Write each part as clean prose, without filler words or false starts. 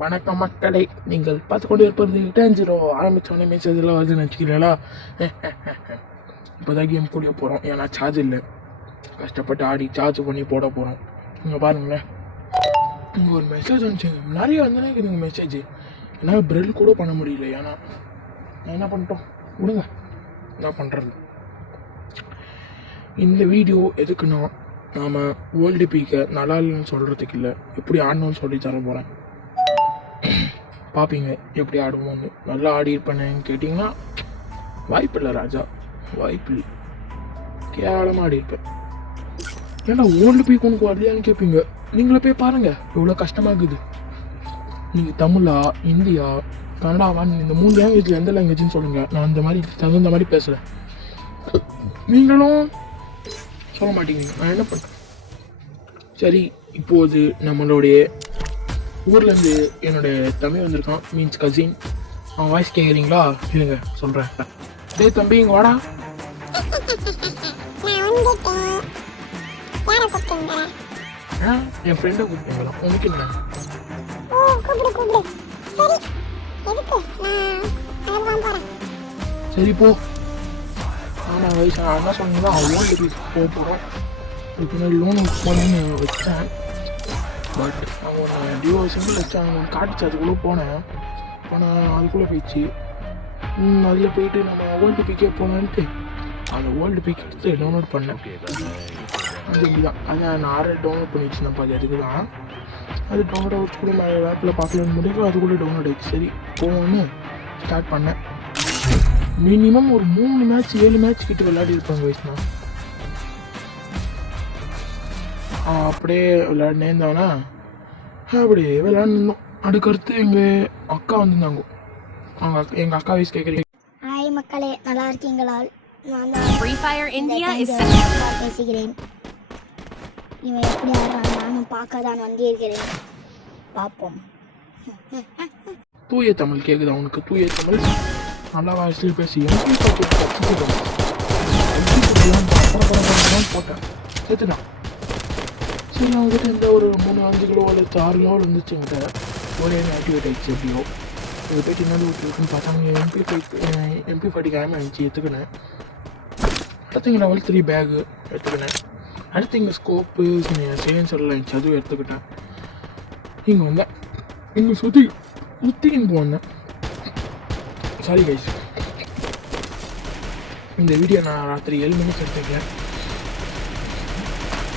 வணக்கம் மக்களை, நீங்கள் பார்த்து கொண்டு இருப்பது 10-0 ஆரம்பித்தோடனே மெசேஜில் வருதுன்னு வச்சுக்கிறீங்களா? இப்போ தான் கேம் கூடிய போகிறோம், ஏன்னா சார்ஜ் இல்லை. கஷ்டப்பட்டு ஆடி சார்ஜ் பண்ணி போட போகிறோம். நீங்கள் பாருங்களேன், இங்கே ஒரு மெசேஜ் வந்துச்சுங்க. நிறைய வந்துனே இருக்குதுங்க மெசேஜ். என்னால் பிரெல் கூட பண்ண முடியல. ஏன்னா நான் என்ன பண்ணிட்டோம், விடுங்க, என்ன பண்ணுறது. இந்த வீடியோ எதுக்குன்னா, நாம் வேர்ல்டு பீக்கை நல்லா இல்லைன்னு சொல்கிறதுக்கு இல்லை, எப்படி ஆடணும்னு சொல்லி தர போகிறேன். பார்ப்பீங்க எப்படி ஆடுவோன்னு. நல்லா ஆடி இருப்பேன்னு கேட்டிங்கன்னா வாய்ப்பு இல்லை ராஜா, வாய்ப்பு இல்லை. கேவலமாக ஆடி இருப்பேன். ஏன்னா வேர்ல்டு பீக் உனக்கு வரலையான்னு கேட்பீங்க. நீங்களே போய் பாருங்கள் எவ்வளோ கஷ்டமாக இருக்குது. நீங்கள் தமிழா, இந்தியா, கன்னடாவான்னு இந்த 3 லாங்குவேஜில் எந்த லாங்குவேஜ்னு சொல்லுங்கள், நான் அந்த மாதிரி தகுந்த மாதிரி பேசுகிறேன். நீங்களும் சொல்ல மாட்டேங்க, நான் என்ன பண்ணுறேன். சரி, இப்போது நம்மளுடைய ஊர்லேருந்து என்னோட தம்பி வந்திருக்கான், மீன்ஸ் கசின். அவன் வாய்ஸ் கேட்குறீங்களா? இல்லைங்க, சொல்கிறேன். டே தம்பி, இங்கே வாடா. என் ஃப்ரெண்டை கூப்பிட்டீங்களா? உனக்கு என்ன? சரி போ. ஆனால் வயசு என்ன சொன்னீங்களா, ஓல்டு பீஸ் போக போகிறோம். இதுக்கு முன்னாடி லோன் போனேன்னு வச்சேன். பட் அவங்க டியோ சிம்பிள் வச்சு அவங்க காட்டுச்சு, அதுக்குள்ளே போனேன். அதுக்குள்ளே போயிடுச்சு. அதில் போயிட்டு நம்ம வேர்ல்டு பீக்கே போனான்ட்டு அந்த வேர்ல்டு பீக் எடுத்து டவுன்லோட் பண்ணேன். அது இப்படி தான், அதான் நான் ஆல்ரெடி டவுன்லோட் பண்ணி வச்சுருந்தேன். அது அதுக்கு தான் அது டவுன்லோட் ஆகிடுச்சு. கூட ஆப்பில் பார்க்கலான்னு முடியும், அதுக்குள்ளே டவுன்லோட் ஆகிடுச்சு. சரி போகணுன்னு ஸ்டார்ட் பண்ணேன். மினிமம் ஒரு 3 மேட்ச் 7 மேட்ச் கிட்ட விளையாடி இருப்பாங்க வயசுனா. அப்படியே விளையாடினே இருந்தாங்கன்னா அப்படியே விளையாண்டுருந்தோம். அதுக்கடுத்து எங்கள் அக்கா வந்திருந்தாங்க. எங்கள் அக்கா வயசு கேட்குறீங்க. ஹாய் மக்களே, நல்லா இருக்கீங்களா? நான் பேசுகிறேன். இவன் எப்படி ஆடுறான் நானும் பார்க்க தான் வந்திருக்கிறேன். பார்ப்போம். தூய தமிழ் கேட்குதா உனக்கு? தூய தமிழ் நல்லா வயசுலேயும் பேசி போட்டேன், சேர்த்துட்டான். சரி, அவங்ககிட்ட இந்த ஒரு 3-5 கிலோ அல்லது 6 கிலோ இருந்துச்சுங்கிட்ட ஒரே ஆக்டிவேட் ஆகிடுச்சு. எப்படியோ இதை போய்ட்டு என்ன ஊற்றுக்குன்னு பார்த்தாங்க. MP5 கேம் ஆகிடுச்சு, எடுத்துக்கினேன். அடுத்து இங்கே லெவல் 3 பேகு எடுத்துக்கினேன். அடுத்து இங்கே ஸ்கோப்பு சேன்சர்லாம் இருந்துச்சு, அதுவும் எடுத்துக்கிட்டேன். இங்கே வந்தேன், இங்கே சுற்றிக்கின்னு போனேன். சாரி கைஸ், இந்த வீடியோ நான் ராத்திரி 7 மணிக்கு எடுத்துக்கிறேன்.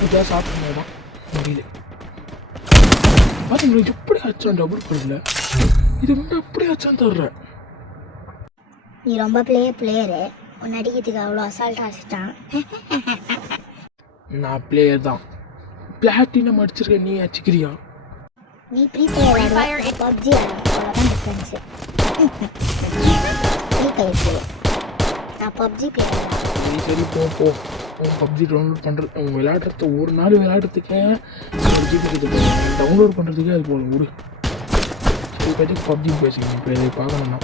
இதாக சாப்பிட்றது தான் முடியல. பார்த்தீங்களா எப்படி ஆச்சான் டபுள் பண்ணல, இது வந்து எப்படி ஆச்சான்னு தர்றேன். நீ ரொம்ப பிளேயரு, உன் அடிக்கிறதுக்கு அவ்வளோ அசால்ட்டாக அடிச்சிட்டான். நான் பிளேயர் தான், பிளாட்டினம் அடிச்சிருக்கேன். நீ அடிச்சுக்கிறியா? நீ ப்ரீ ஃபயர் பப்ஜி அவ்வளோதான் டிஃப்ரென்ஸு. நான் பப்ஜி பிளேயர். சரி போ. பப்ஜி டவுன்லோட் பண்ணுறது விளையாடுறது ஒரு நாள் விளையாடுறதுக்கே டவுன்லோட் பண்ணுறதுக்கே அது போதும். விடு, இது பற்றி பப்ஜி பேசிக்கணும். இப்போ இதை பார்க்கணும்னா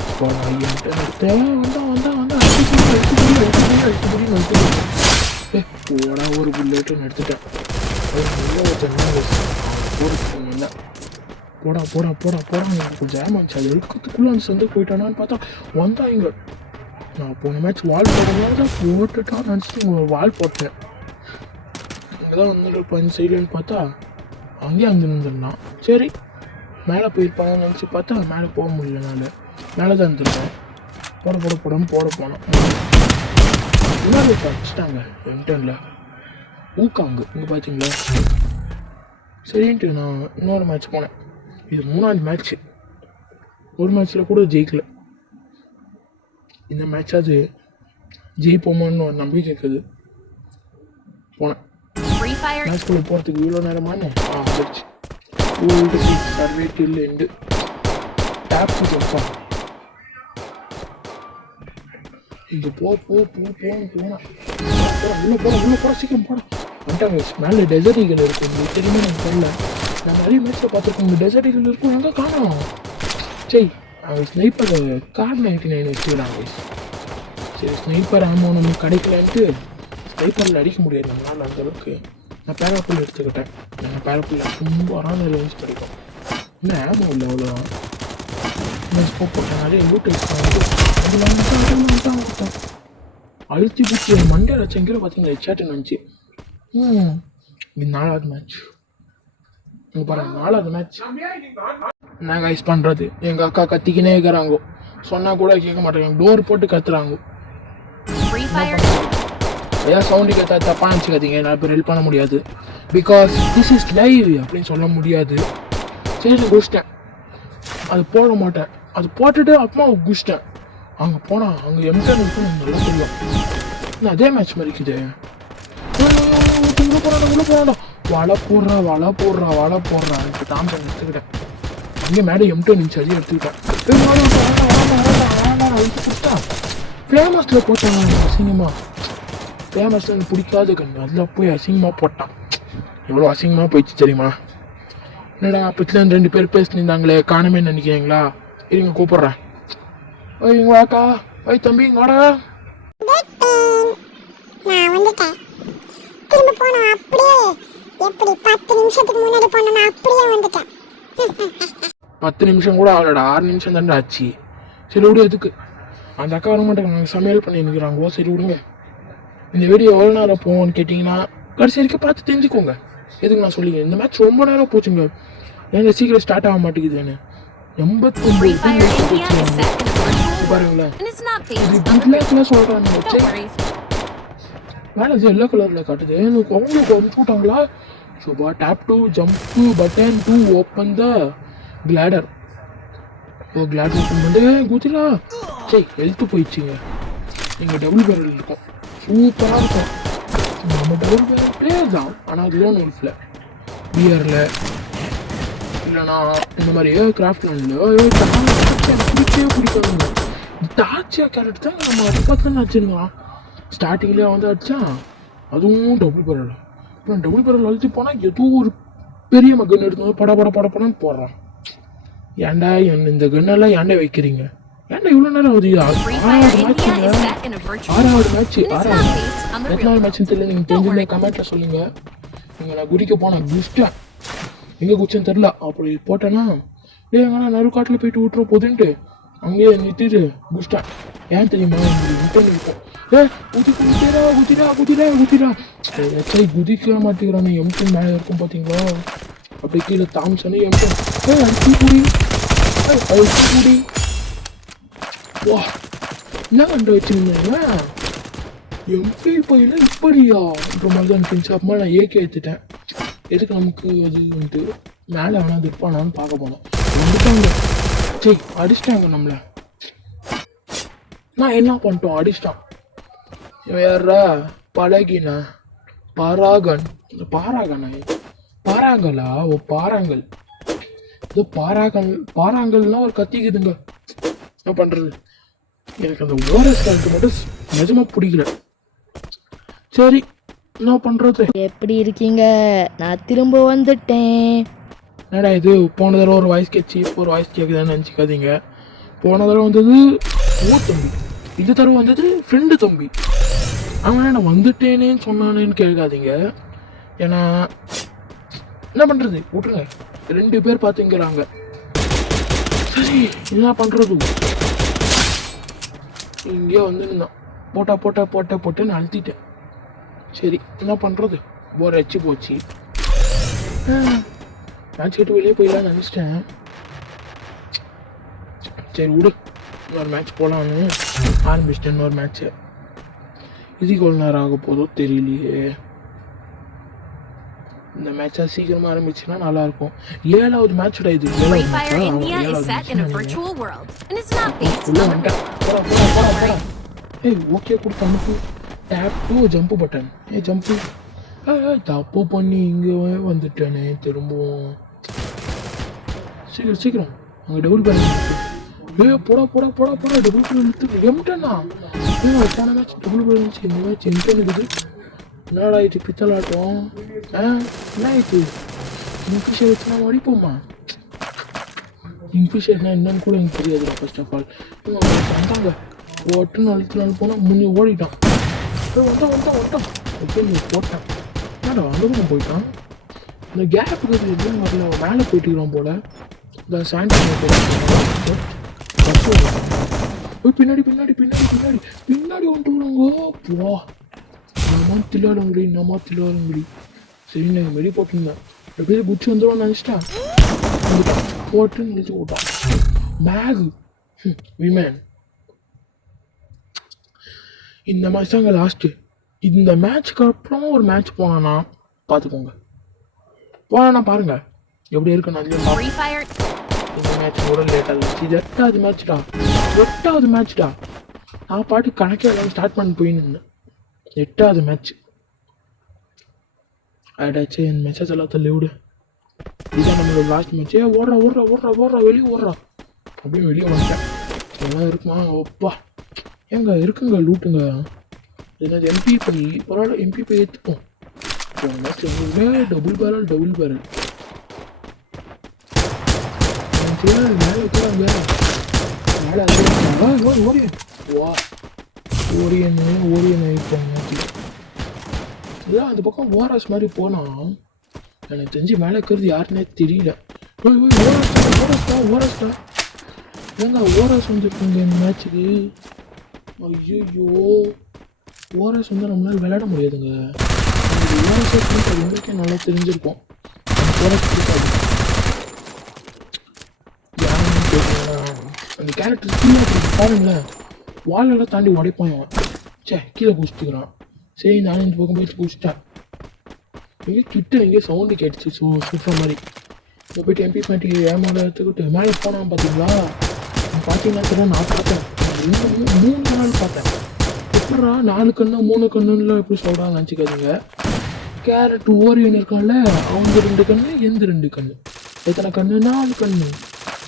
இப்போ நான் என்கிட்ட போடா ஒரு புல்லெட்டு எடுத்துட்டேன். போடா எனக்கு ஜாம் ஆச்சு. அது எடுக்கிறதுக்குள்ளே அந்த சந்தை போயிட்டானான்னு பார்த்தா வந்தா இங்கே. நான் போன மேட்ச் வால் போடுறதுனால தான் போட்டுட்டான்னு நினச்சிட்டு இங்கே வால் போட்டேன். இங்கே தான் வந்துருப்பேன் இந்த சைடுன்னு பார்த்தா அங்கேயும் அங்கே இருந்துருந்தான். சரி மேலே போயிருப்பாங்கன்னு நினச்சி பார்த்தா மேலே போக முடியல. மேலே தான் இருந்துருப்பேன். போடாமல் போட போனோம். இன்னொரு அடிச்சிட்டாங்க M10ல் ஊக்காங்க. இங்கே பார்த்தீங்களா? சரின்ட்டு நான் இன்னொரு மேட்ச் போனேன். இது 3ஆவது மேட்ச்சு. ஒரு மேட்ச்சில் கூட ஜெயிக்கல. இந்த மேட்சாவது ஜெயிப்போமான்னு ஒரு நம்பிக்கை இருக்குது. போனேன் மேட்ச்குள்ளே போகிறதுக்கு இவ்வளோ நேரமானே வந்துடுச்சு. சர்வே டில் எண்டு டேப் ஜப்பா. இங்கே போன்னு போனேன். உள்ள போட சீக்கிரம் போட வந்துட்டாங்க. மேலே டெசர்ட் ஈகிள் இருக்குது. உங்களுக்கு தெரியுமே, எனக்கு தெரியல. நான் நிறைய மேட்ச்சில் பார்த்துருக்கோம். இந்த டெசர்ட் ஈகிள் இருக்கும், எங்கே காணோம். சரி, அவங்க ஸ்னைப்பர் கார் 99 வச்சுக்கிறாங்க. சரி, ஸ்னைப்பர் ஆமோ நமக்கு கிடைக்கலான்ட்டு ஸ்னைப்பரில் அடிக்க முடியாது நம்மளால் அந்தளவுக்கு. நான் பேராஃபுல் எடுத்துக்கிட்டேன். நான் பேராஃபுல் சூப்பரான ரேஞ்ச் கிடைக்கும். இன்னும் ஆமோ இல்லை அவ்வளோதான். ஸ்கோப் போட்டேன், நிறைய லூட் எடுத்தான் கொடுத்தான். அழுத்தி பிடிச்சி மண்டே வச்சேன் கீழே பார்த்தீங்களா சேட்டுன்னு வந்துச்சு. இது 4வது மேட்ச். இங்கே பாருங்க 4வது மேட்ச். என்ன கைஸ் பண்ணுறது, எங்கள் அக்கா கத்திக்கினே இருக்கிறாங்க, சொன்னால் கூட கேட்க மாட்டேங்க, டோர் போட்டு கத்துறாங்க. ஏதாவது சவுண்டு கேட்டா தப்பாக நினச்சிக்காதீங்க, நான் இப்போ ஹெல்ப் பண்ண முடியாது. பிகாஸ் திஸ் இஸ் லைவ் அப்படின்னு சொல்ல முடியாது. சரி குடிச்சிட்டேன், அது போட மாட்டேன், அது போட்டுட்டு அப்புறமா குடிச்சிட்டேன். அங்கே போனால் அங்கே எம்டன் நல்லா தெரியும். இன்னும் அதே மேட்ச் மாதிரி இருக்குது. உள்ள போறாடா வலை போடுறா இப்போ தாம்சன் எடுத்துக்கிட்டேன். அங்கே மேடம் எம்டன் இருந்துச்சு, அதையும் எடுத்துக்கிட்டேன். ஃபேமஸில் போட்டாங்க அசிங்கமாக. ஃபேமஸில் எனக்கு பிடிக்காத கண்ணு, அதில் போய் அசிங்கமாக போட்டான். எவ்வளோ அசிங்கமாக போயிடுச்சு தெரியுமா? என்னடா அப்பத்துல 2 பேர் பேசினிருந்தாங்களே காணமே நினைக்கிறீங்களா? இருங்க கூப்பிட்றேன். ஓய் இங்க வாக்கா, ஓய் தம்பி இங்க வாடா. நான் வந்துட்டேன். திரும்ப போனா அப்படியே எப்படி 10 நிமிஷத்துக்கு முன்னாடி போனா அப்படியே வந்துட்டேன். 10 நிமிஷம் கூட ஆகலடா, 6 நிமிஷம் தாண்டா ஆச்சு. சரி விடு, எதுக்கு அந்த அக்கா வர மாட்டேங்க, சமையல் பண்ணி நிற்கிறாங்களோ. சரி விடுங்க. இந்த வீடியோ எவ்வளோ நேரம் போவோம்னு கேட்டிங்கன்னா கடைசி வரைக்கும் பார்த்து தெரிஞ்சுக்கோங்க. எதுக்கு நான் சொல்லிங்க, இந்த மேட்ச் ரொம்ப நேரம் போச்சுங்க. ஏங்க சீக்கிரம் ஸ்டார்ட் ஆக மாட்டேங்குதுன்னு 89 பாருங்களேன். இது சொல்கிறாங்க மேலே எல்லோ கலரில் காட்டுது. எனக்கு அவங்களுக்கு அனுப்பிச்சு விட்டாங்களா? So tap to jump button to open the glider. ஓ கிளாடர் ஓப்பன் பண்ணிட்டு குதிரா. சரி ஹெல்த்து போயிடுச்சுங்க. நீங்கள் டபுள் பேரல் இருக்கும், சூப்பராக இருக்கும். நம்ம டபுள் பேரல் பிளேயர் தான், ஆனால் அது லோன் உல்ஃபில் பியரில் இல்லைனா இந்த மாதிரி கிராஃப்ட்லேண்டில் பிடிக்கவே பிடிக்காதுங்க. டாச்சியா கேரட் தான் நம்ம அது பார்த்து வச்சுருந்தோம். ஸ்டார்டிங்லேயே வந்து அடித்தான், அதுவும் டபுள் பேரல். அப்புறம் டபுள் பேரல் அழுத்தி போனால் ஏதோ ஒரு பெரிய கன் எடுத்து படப்படன்னு போடுறான். ஏன்டா இந்த கன்னெல்லாம் ஏன்டா வைக்கிறீங்க? ஏன்டா இவ்வளோ நேரம் ஆகுது? 6வது மேட்ச் எத்தனாவது மேட்ச்னு தெரியல. நீங்கள் தெரிஞ்சுருந்தே கமெண்ட்டில் சொல்லுங்கள். நீங்கள் நான் குதிக்க போனேன், குதிச்சிட்டேன், எங்கே குதிச்சேன்னு தெரில. அப்படி போட்டேன்னா எங்கன்னா நடுக்காட்டில் போயிட்டு விட்டுற போதுன்ட்டு அங்கேயே நிறுத்திட்டு குதிச்சிட்டேன். ஏன் தெரியுமா? ரிட்டர்ன் இருக்கும். குதிரா சரி குதிக்க மாட்டேங்கிறானு. எம்டன் மேலே இருக்கும் பார்த்தீங்களா? அப்படி கீழே தாம்சனு எம்டன் அடிச்சு கூடி வா என்ன கண்டு வச்சுருந்தேங்க. எம்பி பையில இப்படியான்ற மாதிரி தான் இருந்துச்சு. அப்புறமா நான் ஏகே எடுத்துட்டேன். எதுக்கு நமக்கு அது வந்துட்டு மேலே வேணா அது இருப்பானான்னு பார்க்க போனேன். வந்துட்டாங்க, சரி அடிச்சிட்டாங்க நம்மளை. நான் என்ன பண்ணிட்டோம், அடிச்சிட்டான். வேறா பழகின பாராகன், பாராங்கலா? ஓ பாறாங்கல், இது பாறாங்கல்னா ஒரு கத்திக்குதுங்க. என்ன பண்ணுறது, எனக்கு அந்த ஓரஸ் கலருக்கு மட்டும் நிஜமாக பிடிக்கல. சரி என்ன பண்ணுறது. எப்படி இருக்கீங்க? நான் திரும்ப வந்துட்டேன். என்னடா இது, போன தடவை ஒரு வாய்ஸ் கேட்சி இப்போ ஒரு வாய்ஸ் கேட்குதான்னு நினச்சிக்காதீங்க. போன தடவை வந்தது ஓ தம்பி, இந்த தடவை வந்தது ஃப்ரெண்டு தம்பி. அவன் நான் வந்துட்டேனேன்னு சொன்னானேன்னு கேட்காதீங்க. ஏன்னா என்ன பண்ணுறது, விட்டுருங்க. 2 பேர் பார்த்துங்கிறாங்க. சரி என்ன பண்ணுறது, இங்கே வந்து நின்றான். போட்டேன்னு அழுத்திட்டேன். சரி என்ன பண்ணுறது, போர் அடிச்சு போச்சு. மேட்ச் கேட்டு வெளியே போயிடலான்னு நினச்சிட்டேன். சரி விடு, இன்னொரு மேட்ச் போகலான்னு ஆரம்பிச்சிட்டேன். இன்னொரு மேட்ச்சு இதுக்கு எவ்வளோ நேரம் ஆக போதோ தெரியலையே. இந்த மேட்சை சீக்கிரமாக ஆரம்பிச்சுன்னா நல்லாயிருக்கும். 7வது மேட்ச்டா இது. 7வது ஏய் ஓகே கொடுத்து அனுப்பு. Tape to jump button. Jump தப்பு பண்ணி இங்கே வந்துட்டேனே திரும்பவும். சீக்கிரம் அங்கே டபுள் பேலன்ஸ். போடா டபுள் பேலன்ஸ் எம்டனா? போன மேட்ச் டபுள் பேலன்ஸ், இந்த மேட்ச் எம்டன் இருக்குது. என்னடா இது பித்தலாட்டம்? என்ன ஆயிடுச்சு? கிங்ஃபிஷர் வச்சு நான் அடிப்போமா? கிங்ஃபிஷர்னா என்னன்னு கூட எனக்கு தெரியாது. ஃபர்ஸ்ட் ஆஃப் ஆல் வந்தாங்க ஒட்டுன்னு அழுத்தினாலும் போனால் முன்னே ஓடிட்டான். வந்துட்டான் ஓகே போட்டான். என்னடா அந்த பக்கம் போயிட்டான். இந்த கேப்புக்கு எதுவும் வரல, மேலே போயிட்டுக்கிறான் போல. இந்த சாண்டல் பின்னாடி பின்னாடி பின்னாடி பின்னாடி பின்னாடி வந்துட்டு வராங்க. போ நம்ம தில்லாடங்குடி சரி நாங்கள் மெடி போட்டிருந்தேன். எப்படியே குச்சி வந்துடும் நினச்சிட்டா வந்துட்டான் போட்டு நினச்சி போட்டான் பேகு விமேன். இந்த மேட்ச் தாங்க லாஸ்ட்டு. இந்த மேட்ச்சுக்கு அப்புறம் ஒரு மேட்ச் போனான்னா பார்த்துக்கோங்க. போனான்னா பாருங்க எப்படி இருக்குன்னு அதுலேயும் பார்ப்போம். இந்த மேட்ச் கூட லேட்டாக இருந்துச்சு. இது 8வது மேட்ச்டா 8வது மேட்ச்டா. நான் பாட்டு கணக்கே எல்லாம் ஸ்டார்ட் பண்ணி போயின்னு 8வது மேட்ச் ஆயிடாச்சு. என் மெசேஜ் எல்லாத்தையும் லீவுடு. இதுதான் நம்மளோட லாஸ்ட் மேட்ச். ஓடுறா வெளியே ஓடுறா. அப்படியே வெளியே வந்துட்டேன். எல்லாம் இருக்குமா ஒப்பா ஏங்க இருக்குங்க லூட்டுங்க. என்னது MP5 பரவாயில்ல. MP5 ஏற்றுப்போம். டபுள் பேரல் மேலே வைக்கிறாங்க. மேலே ஓரியன் இருப்பாங்க. இதான் அந்த பக்கம் ஓராஸ் மாதிரி போனால் எனக்கு தெரிஞ்சு மேலே இருக்கிறது யாருன்னே தெரியல. ஓராஸ்டா ஏங்க ஓராஸ் வந்துருக்குங்க இந்த மேட்ச்சுக்கு. ஐயோ ஓராஸ் வந்து நம்மளால் விளையாட முடியாதுங்க. ஓராஸ் உங்களுக்கே நல்லா தெரிஞ்சிருக்கும். ஓராஸ் பிடிக்காது யாருன்னு தெரியல. அந்த கேரக்டர் கீழே பாருங்களேன் வாலெல்லாம் தாண்டி உடைப்பான். கீழே குடிச்சிட்டுக்கிறான். சரி நானும் இந்த பக்கம் போயிட்டு குடிச்சிட்டேன். எங்கேயும் கிட்ட எங்கேயோ சவுண்டு கேட்டுச்சு சுற்றுற மாதிரி. இப்போ போய்ட்டு MP20 ஏமாத எடுத்துக்கிட்டு மேலே போனான் பார்த்தீங்களா. பார்த்தீங்கன்னா தெரியும் நான் பார்த்தேன். 3 நாள் பார்த்தேன். எப்படா 4 கண்ணு 3 கண்ணுல எப்படி சொல்கிறான்னு நினச்சிக்காதீங்க. கேரட் ஓரியன் இருக்கான்ல அவங்க 2 கண்ணு எந்த 2 கண்ணு எத்தனை கண்ணு 4 கண்ணு.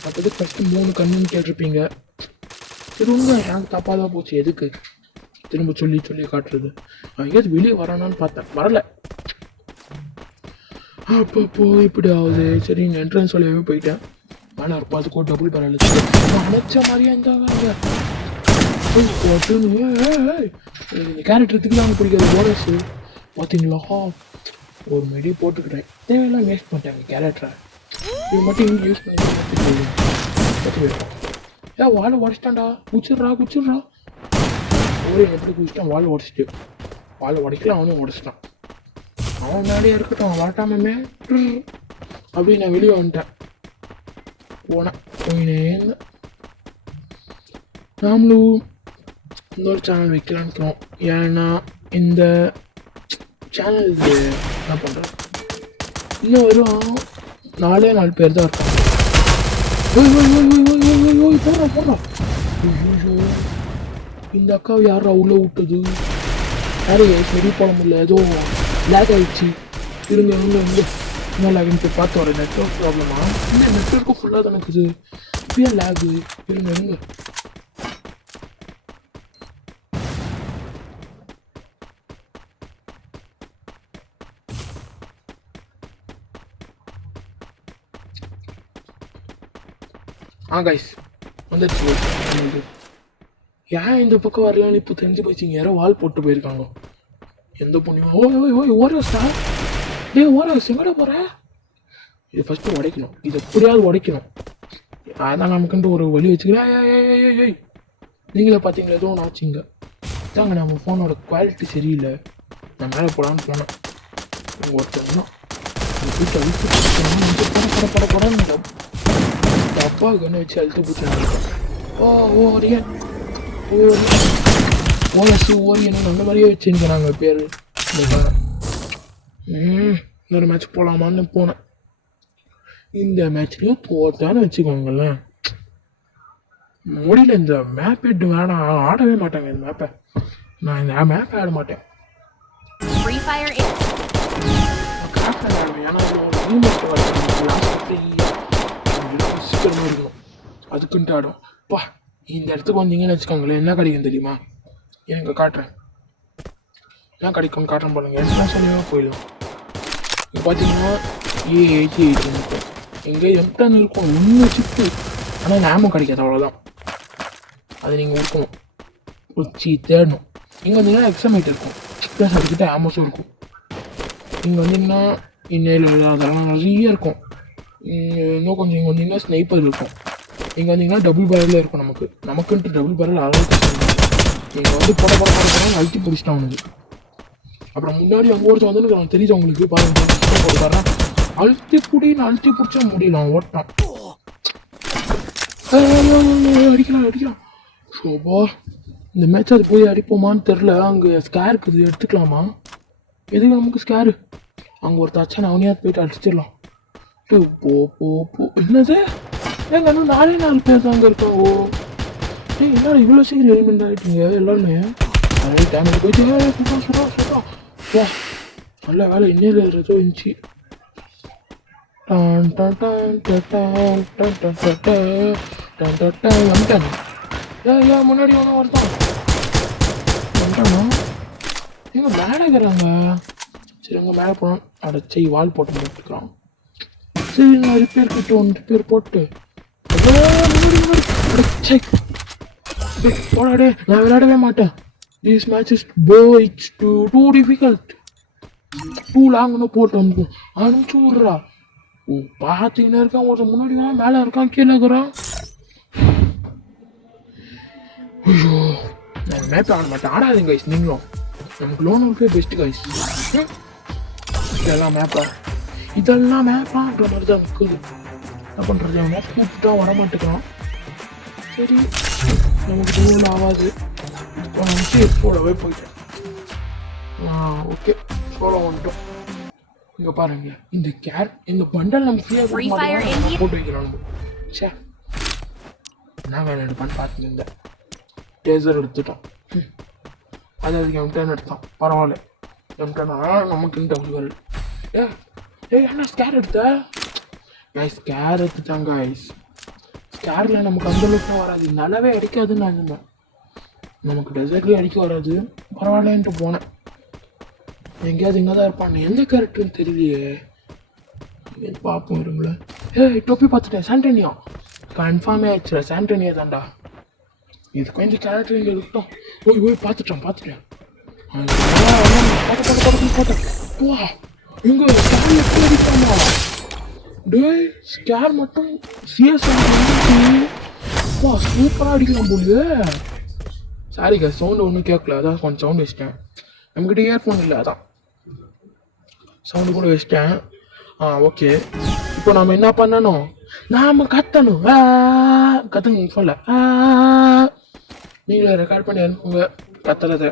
மற்றது ஃபஸ்ட்டு 3 கண்ணுன்னு கேட்டிருப்பீங்க. சரி உங்க எனக்கு தப்பாக தான் போச்சு. எதுக்கு திரும்ப சொல்லி காட்டுறது. எங்கேயாவது வெளியே வரானான்னு பார்த்தேன் வரல. அப்போ இப்படி ஆகுது. சரி என்ட்ரன்ஸ் வழியாகவே போயிட்டேன். மேலே இருப்பா அதுக்கோ டபுள் பேரல் நினச்ச மாதிரியா இருந்தாங்க. இந்த கேரக்டருக்கு தான் பிடிக்காது போனஸ் பார்த்தீங்களா. ஒரு மெடி போட்டுக்கிட்டேன். தேவையெல்லாம் வேஸ்ட் பண்ணிட்டாங்க கேரக்டரை. இது மட்டும் இங்கே யூஸ் பண்ணி போயிருக்கோம். வாழை உடச்சிட்டான்டா. குச்சிட்றா ஒரு எப்படி குடிச்சிட்டான். வாழை உடைக்கலாம். அவனும் உடச்சிட்டான். அவன் முன்னாடியே இருக்கட்டும் வரட்டாமே அப்படின்னு நான் வெளியே வந்துட்டேன். போயினே இருந்தேன். நாமளும் இன்னொரு சேனல் வைக்கலான்னு இருக்கிறோம். ஏன்னா இந்த சேனல் என்ன பண்ணுறேன் இன்னும் வெறும் 4 பேர் தான் இருக்காங்க. போடுறோம் இந்த அக்காவை யாரா உள்ளே விட்டது. யாரு சரி போட முடியல. ஏதோ லேக் ஆகிடுச்சு. இருங்க என்ன லேக்னு போய் பார்த்து வரேன். நெட்ஒர்க் ப்ராப்ளமா இல்லை நெட்ஒர்க்கும் ஃபுல்லாக தான் இருக்குது. இப்பயே லேகு. இருங்க கைஸ் வந்துடுச்சு. ஏன் இந்த பக்கம் வரலான்னு இப்போ தெரிஞ்சு போச்சுங்க. யாரோ வால் போட்டு போயிருக்காங்க. எந்த பொண்ணியும் ஓரஸ்டா ஓரஸ் எங்கடா போகிற. இது ஃபஸ்ட்டு உடைக்கணும். இது எப்படியாவது உடைக்கணும். அதான் நமக்குன்ட்டு ஒரு வழி வச்சுக்கிறேன். ஏய் நீங்களே பார்த்தீங்களா ஏதோ ஒன்று ஆச்சுங்க. தாங்க நம்ம ஃபோனோட குவாலிட்டி சரியில்லை. நான் மேலே போகலான்னு போனேன். ஒருத்தவங்க படம் அப்பாவுக்கு என்ன வச்சு அழுத்து பூச்சி ஓரியன் அந்த மாதிரியே வச்சுருக்கிறாங்க பேர். இன்னொரு மேட்ச் போகலாமான்னு போனேன். இந்த மேட்ச்லேயும் தோத்தான்னு வச்சுக்கோங்களேன். முடியல. இந்த மேப் எட்டு வேணாம். ஆடவே மாட்டாங்க இந்த மேப்பை. நான் இந்த மேப்பை ஆட மாட்டேன். சீக்கிரமாக இருக்கணும். அதுக்குன்ட்டு ஆடும். இந்த இடத்துக்கு வந்தீங்கன்னு வச்சுக்கோங்களேன் என்ன கிடைக்கும் தெரியுமா. எனக்கு காட்டுறேன் என்ன கிடைக்கும்னு காட்டுறேன் பாருங்க. என்ன சொன்னீங்கன்னா போயிடலாம். இப்போ பார்த்தீங்கன்னா A80 இருக்கும். எங்கே M10 இருக்கும். 1 சிப்பு. ஆனால் நேமும் கிடைக்காது. அவ்வளோதான். அது நீங்கள் ஊற்றணும் வச்சு தேடணும். இங்கே வந்தீங்கன்னா எக்ஸாமேட் இருக்கும். ப்ளஸ் அதுக்கிட்ட ஆமோஸும் இருக்கும். இங்கே வந்தீங்கன்னா இன்னும் அதெல்லாம் நிறைய இருக்கும். இன்னும் கொஞ்சம் இங்கே வந்தீங்கன்னா ஸ்னைப்பர் இருக்கும். இங்கே வந்தீங்கன்னா டபுள் பேரலில் இருக்கும். நமக்குன்ட்டு டபுள் பேரல் அளவுக்கு இங்கே வந்து போட அழுத்தி பிடிச்சிட்டான் அவனுக்கு. அப்புறம் முன்னாடி அங்கே ஒருத்தர் வந்து எனக்கு தெரியுது அவங்களுக்கு பாருங்க அழுத்தி பிடிச்சா முடியல அவன் ஓட்டான். அடிக்கலாம் ஷோபா. இந்த மேட்ச் அது போய் அடிப்போமான்னு தெரில. அங்கே ஸ்கேருக்கு இது எடுத்துக்கலாமா? எதுக்கு நமக்கு ஸ்கேரு? அங்கே ஒரு தச்சான அவனையாவது போயிட்டு அடிச்சிடலாம். போ என்னது ஏங்க இன்னும் 4 பேர் தாங்க இருக்காங்க. எல்லாரும் இவ்வளோ சீக்கிரம் எலிமெண்ட் ஆகிட்டீங்க எல்லாருமே. அதே டைமில் போயிட்டு சுடா நல்ல வேலை இன்னையில் ஏதோ இருந்துச்சு. வந்துட்டானே ஏன் முன்னாடி ஒன்றும் வருதான் வந்துட்டானா? எங்க மேலே இருக்கிறாங்க. சரி அங்கே மேலே போனான். அடைச்சி வால் போட்டு போட்டுக்கிறான். சரி நான் ரிப்பேர் போட்டு போடாடே நான் விளையாடவே மாட்டேன். This match is it's too difficult. Too லாங்னு போட்டு அனுப்பிச்சு விட்றா. பார்த்தீங்கன்னா இருக்கான் ஒருத்தன் முன்னாடி மேலே இருக்கான் கீழே இருக்கிறான். ஐயோ நான் மேப் ஆட மாட்டேன். ஆடாதுங்க கைஸ் நீங்களும். நமக்கு லோன் ஒர்க்கே பெஸ்ட்டு கைஸ். இதெல்லாம் மேப்பான்ற மாதிரி தான் இருக்குது. என்ன பண்ணுறது? மேப் கூப்பிட்டா வரமாட்டேங்கிறான். சரி நமக்கு தூரம் ஆகாது. சோலோவே போயிட்டேன். ஓகே சோலோ வந்துட்டோம். இங்கே பாருங்க இந்த பண்டல் நம்ம ஃப்ரீயாக போட்டு வைக்கிறோம். சே என்ன வேலை எடுப்பான்னு பார்த்துட்டு இருந்தேன். டேசர் எடுத்துட்டோம். அதுக்கு M10 எடுத்தான். பரவாயில்ல M10 நமக்குன்னு டபுள் வரல். என்ன ஸ்கேர் எடுத்த? ஸ்கேர் எடுத்துட்டாங்க கைஸ். ஸ்கேரில் நமக்கு அந்தளவுக்குலாம் வராது. நல்லாவே அடிக்காதுன்னு நான் இருந்தேன். நமக்கு டெசர்ட்லேயும் அடிக்க வராது. பரவாயில்லன்ட்டு போனேன். எங்கேயாவது இங்கே தான் இருப்பான். எந்த கேரக்டர்னு தெரியலையே. பார்ப்போம் இருங்களேன். டொப்பி பார்த்துட்டேன். சாண்டனியா கன்ஃபார்மே ஆயிடுச்சு. சாண்டனியா தான்டா. இது கொஞ்சம் கேரக்டர் இங்கே இருக்கட்டும். ஓய் பார்த்துட்டேன். பார்த்தேன் வா இங்கே ஸ்கேர் எப்படி அடிப்பாமா? ஸ்கேர் மட்டும் சிஎஸ் வா சூப்பராக அடிக்கலாம் போலியே. சாரிக்கா சவுண்டு ஒன்றும் கேட்கல. அதான் கொஞ்சம் சவுண்டு வச்சிட்டேன். நம்மக்கிட்ட இயர்ஃபோன் இல்லை அதான் சவுண்டு கூட வச்சிட்டேன். ஓகே இப்போ நம்ம என்ன பண்ணணும்? நாம் கத்தணும். சொல்ல நீங்களே ரெக்கார்ட் பண்ணி அனுப்புங்க கத்துறத.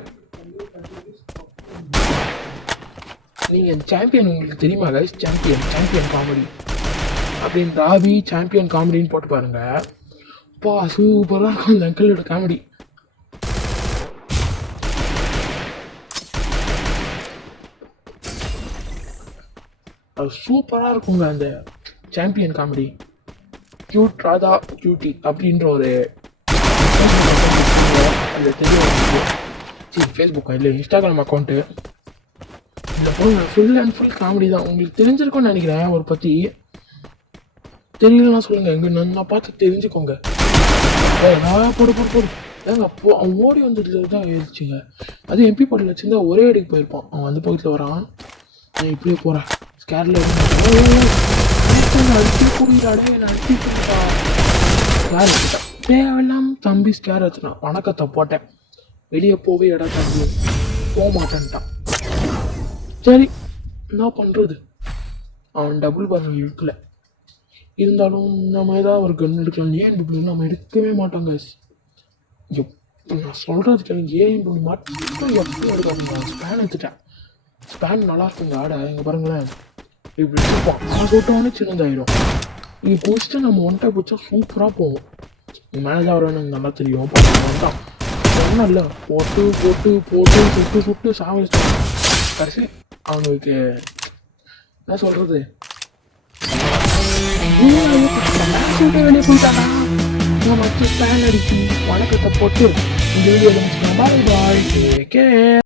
நீங்கள் சாம்பியன் உங்களுக்கு தெரியுமா கைஸ்? சாம்பியன் காமெடி அப்படின்னு ராவி சாம்பியன் காமெடின்னு போட்டு பாருங்க. சூப்பராக இருக்கும் அந்த அங்கிளோட காமெடி. அது சூப்பராக இருக்குங்க அந்த champion comedy. Cute Radha cutie அப்படின்ற ஒரு அந்த ஃபேஸ்புக் இல்லை இன்ஸ்டாகிராம் அக்கௌண்ட்டு. இதில் போய் ஃபுல் காமெடி தான். உங்களுக்கு தெரிஞ்சிருக்கும்னு நினைக்கிறேன். ஒரு பற்றி தெரியலன்னா சொல்லுங்கள். எங்கே நான் பார்த்து தெரிஞ்சுக்கோங்க. போடு ஏங்க அவன் ஓடி வந்ததுல தான் ஆயிடுச்சுங்க. அது MP பாட்டில் வச்சுருந்தா ஒரே அடிக்கு போயிருப்பான். அவன் வந்து பக்கத்தில் வரான். நான் இப்படியே போகிறேன். ஸ்கேரில் அடிச்சு கூடாடே என்னை அடிச்சு கூடா. ஸ்கேர் எடுத்துட்டான். தேவையில்லாம தம்பி ஸ்கேர் எடுத்துட்டான். வணக்கத்தை போட்டேன். வெளியே போவே இடம் தம்பி போக மாட்டேன்ட்டான். சரி என்ன பண்ணுறது? அவன் டபுள் பர்னல் எடுக்கல. இருந்தாலும் நம்ம ஏதாவது ஒரு கன் எடுக்கலாம். ஏன் இப்படி நம்ம எடுக்கவே மாட்டோங்க. நான் சொல்கிறது கேளுங்க. ஏன் இப்படி மட்டும் எப்படி எடுக்காதுங்க? ஸ்பேன் எடுத்துட்டேன். ஸ்பேன் நல்லா இருக்குங்க ஆட. இங்கே பாருங்களேன் இப்படி இருப்பான். ஆனால் போட்டோன்னே சின்னதாயிடும். இங்கே பிடிச்சிட்டு நம்ம ஒன்ட்டை பிடிச்சா சூப்பராக போகும். மேனேஜாக வரணும் எனக்கு நல்லா தெரியும். தான் ஒன்றும் இல்லை போட்டு சுட்டு சாவடிச்சிட்டான். கடைசி அவனுக்கு என்ன சொல்கிறது வெளியே போயிட்டானா. நான் மற்ற ஸ்பேன் அடிச்சு வணக்கத்தை போட்டு இந்த வீடியோ பாய் பாய்.